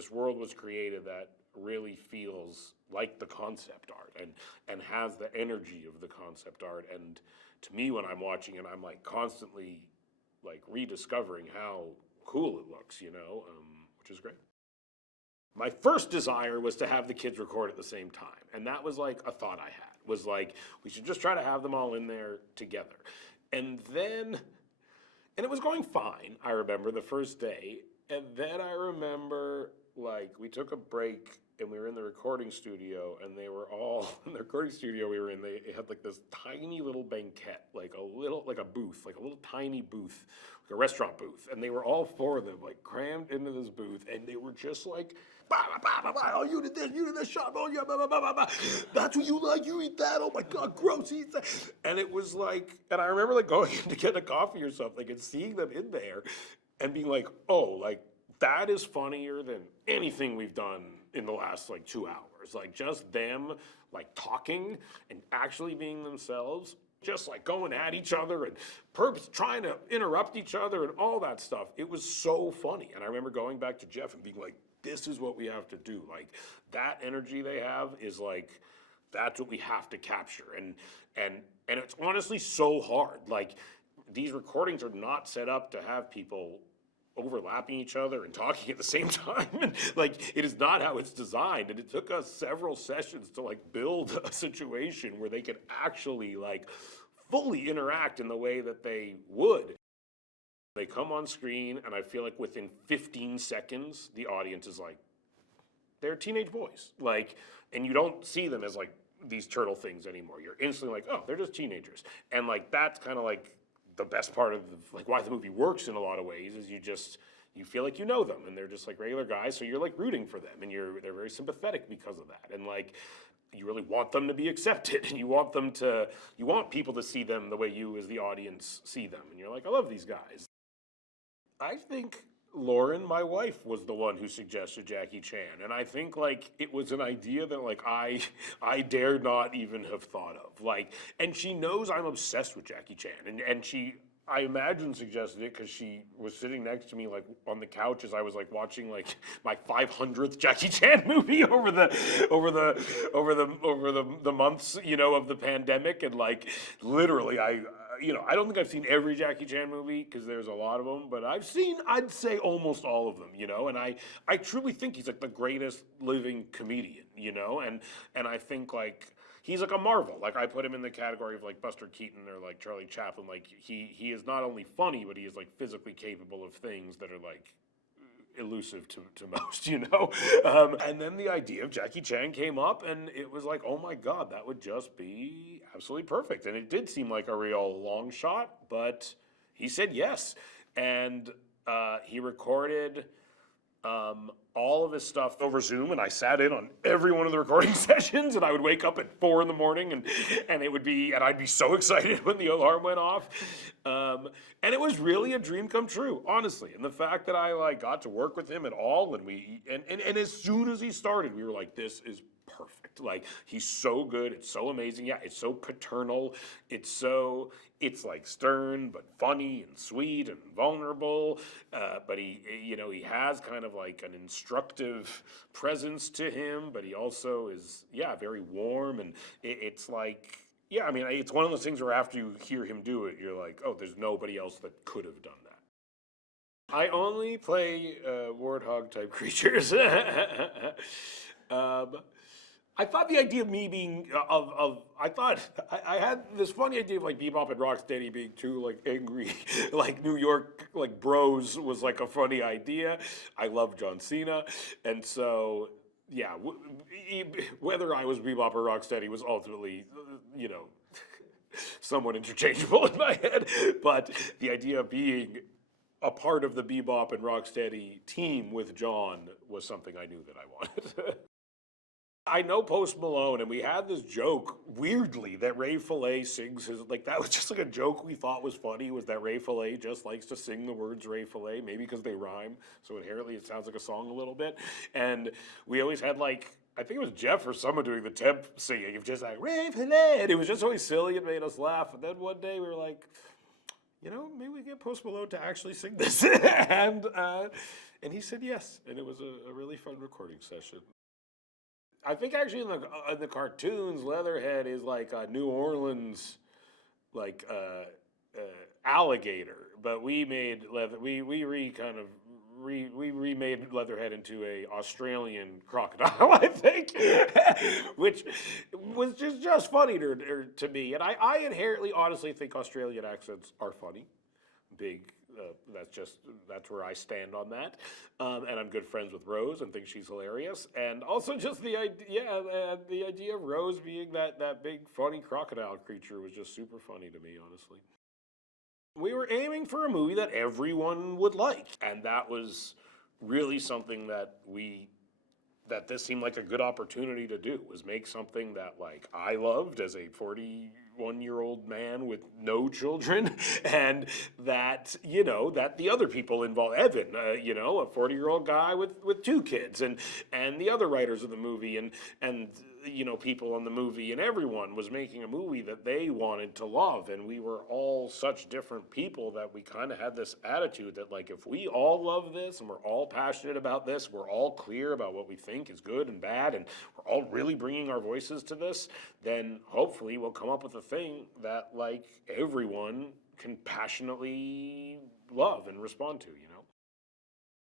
this world was created that really feels like the concept art and has the energy of the concept art. And to me, when I'm watching it, I'm like constantly like rediscovering how cool it looks, which is great. My first desire was to have the kids record at the same time. And that was like a thought I had, was like, we should just try to have them all in there together. And it was going fine, I remember, the first day. And then I remember, like, we took a break and we were in the recording studio, and they were all in the recording studio we were in. They had like this tiny little banquette, like a little tiny booth, like a restaurant booth. And they were all four of them, like crammed into this booth, and they were just like, bah, bah, bah, bah, oh, you did this shot, oh yeah, bah, bah, bah, bah, bah. That's what you like, you eat that, oh my God, gross, eat that. And it was like, and I remember like going in to get a coffee or something and seeing them in there and being like, oh, like, that is funnier than anything we've done in the last like 2 hours. Like just them like talking and actually being themselves, just like going at each other and trying to interrupt each other and all that stuff. It was so funny. And I remember going back to Jeff and being like, this is what we have to do. Like that energy they have is like, that's what we have to capture. And it's honestly so hard. Like these recordings are not set up to have people overlapping each other and talking at the same time. And like, it is not how it's designed. And it took us several sessions to like build a situation where they could actually like fully interact in the way that they would. They come on screen and I feel like within 15 seconds, the audience is like, they're teenage boys. Like, and you don't see them as like these turtle things anymore. You're instantly like, oh, they're just teenagers. And like, that's kind of like the best part of like why the movie works in a lot of ways is you feel like you know them and they're just like regular guys, so you're like rooting for them and they're very sympathetic because of that, and like you really want them to be accepted and you want people to see them the way you as the audience see them, and you're like, I love these guys. I think Lauren, my wife, was the one who suggested Jackie Chan, and I think like it was an idea that like I dare not even have thought of. Like, and she knows I'm obsessed with Jackie Chan, and she, I imagine, suggested it because she was sitting next to me like on the couch as I was like watching like my 500th Jackie Chan movie over the months, of the pandemic, and like literally I don't think I've seen every Jackie Chan movie because there's a lot of them, but I've seen, I'd say, almost all of them, and I truly think he's like the greatest living comedian, and I think like he's like a marvel. Like I put him in the category of like Buster Keaton or like Charlie Chaplin. Like he is not only funny, but he is like physically capable of things that are like elusive to most, and then the idea of Jackie Chan came up, and it was like, oh my God, that would just be absolutely perfect. And it did seem like a real long shot, but he said yes, and he recorded all of his stuff over Zoom, and I sat in on every one of the recording sessions, and I would wake up at 4 a.m. and it would be, and I'd be so excited when the alarm went off. And it was really a dream come true, honestly. And the fact that I like got to work with him at all, and as soon as he started, we were like, this is perfect. Like, he's so good, it's so amazing. Yeah, it's so paternal. It's like stern, but funny and sweet and vulnerable. But he has kind of like an instructive presence to him, but he also is, very warm. And it's like, it's one of those things where after you hear him do it, you're like, oh, there's nobody else that could have done that. I only play warthog type creatures. I thought the idea of me being I had this funny idea of like Bebop and Rocksteady being two like angry like New York like bros was like a funny idea. I love John Cena, and so whether I was Bebop or Rocksteady was ultimately somewhat interchangeable in my head. But the idea of being a part of the Bebop and Rocksteady team with John was something I knew that I wanted. I know Post Malone, and we had this joke, weirdly, that Ray Fillet sings his, like, that was just like a joke we thought was funny, was that Ray Fillet just likes to sing the words Ray Fillet, maybe because they rhyme, so inherently it sounds like a song a little bit. And we always had, like, I think it was Jeff or someone doing the temp singing of just like, Ray Fillet, and it was just always silly, it made us laugh. And then one day we were like, maybe we get Post Malone to actually sing this. And he said yes, and it was a really fun recording session. I think actually in the cartoons, Leatherhead is like a New Orleans, like alligator, but we made we remade Leatherhead into a Australian crocodile, I think, which was just funny to me. And I inherently, honestly think Australian accents are funny. Big. That's where I stand on that, and I'm good friends with Rose and think she's hilarious. And also just the idea of Rose being that big funny crocodile creature was just super funny to me, honestly. We were aiming for a movie that everyone would like, and that was really something that this seemed like a good opportunity to do, was make something that like I loved as a 41-year-old man with no children, and that that the other people involved, Evan, a 40-year-old guy with two kids, and the other writers of the movie, and people on the movie, and everyone was making a movie that they wanted to love, and we were all such different people that we kind of had this attitude that like if we all love this and we're all passionate about this, we're all clear about what we think is good and bad, and we're all really bringing our voices to this, then hopefully we'll come up with a thing that like everyone can passionately love and respond to.